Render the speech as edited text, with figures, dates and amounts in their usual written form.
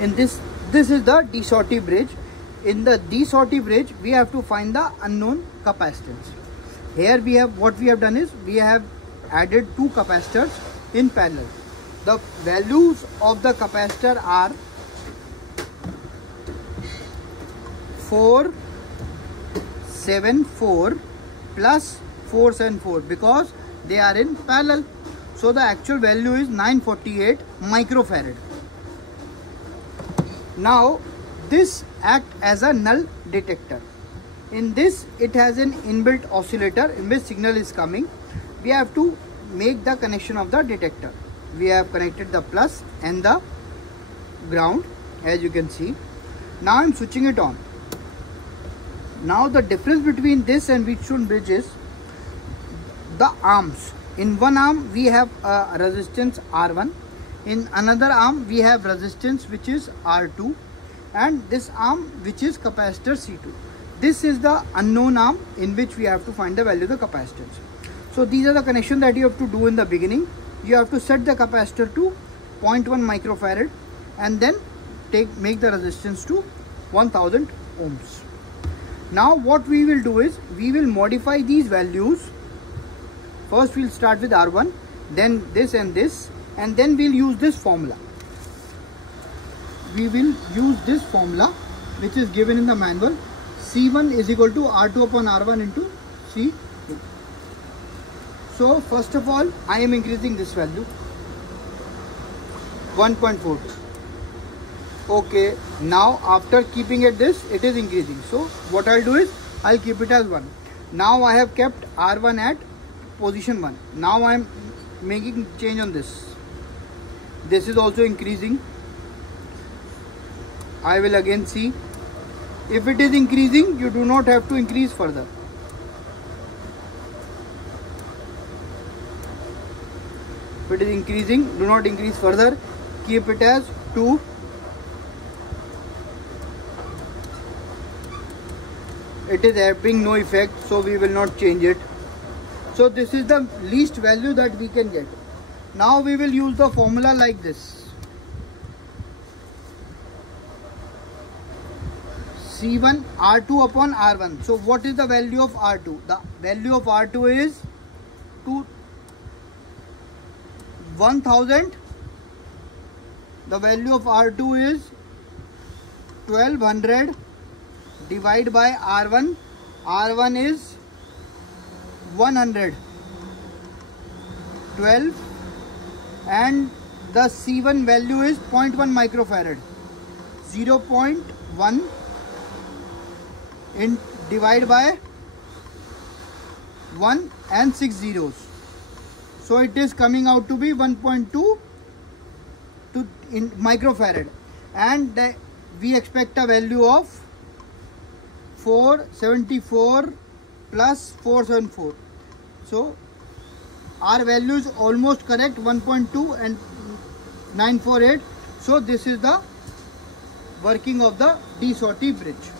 In this is the de Sauty bridge. In the de Sauty bridge, we have to find the unknown capacitance. Here we have, what we have done is we have added two capacitors in parallel. The values of the capacitor are 474 plus 474 because they are in parallel. So the actual value is 948 microfarad. Now this acts as a null detector. In this, it has an inbuilt oscillator in which signal is coming. We have to make the connection of the detector. We have connected the plus and the ground, as you can see. Now I am switching it on. Now the difference between this and Wheatstone bridge is the arms. In one arm we have a resistance R1. In another arm we have resistance which is R2, and this arm which is capacitor C2. This is the unknown arm in which we have to find the value of the capacitance. So these are the connections that you have to do in the beginning. You have to set the capacitor to 0.1 microfarad and then make the resistance to 1000 ohms. Now what we will do is we will modify these values. First we'll start with R1, then this and this, and then we'll use this formula. We will use this formula which is given in the manual. C1 is equal to R2 upon R1 into C2. So first of all, I am increasing this value 1.42. Okay, now after keeping it this, it is increasing. So what I'll do is I'll keep it as 1. Now I have kept R1 at position 1. Now I am making change on this. This is also increasing. I will again see. If it is increasing, you do not have to increase further. If it is increasing, do not increase further. Keep it as 2. It is having no effect, so we will not change it. So this is the least value that we can get. Now we will use the formula like this. C1 R2 upon R1. So what is the value of R2? The value of R2 is 1000. The value of R2 is 1200 divided by R1. R1 is 100. 12, and the C1 value is 0.1 microfarad. 0.1 in divided by 1 and 6 zeros. So it is coming out to be 1.2 in microfarad, and we expect a value of 474 plus 474. So our value is almost correct, 1.2 and 948. So this is the working of the de Sauty bridge.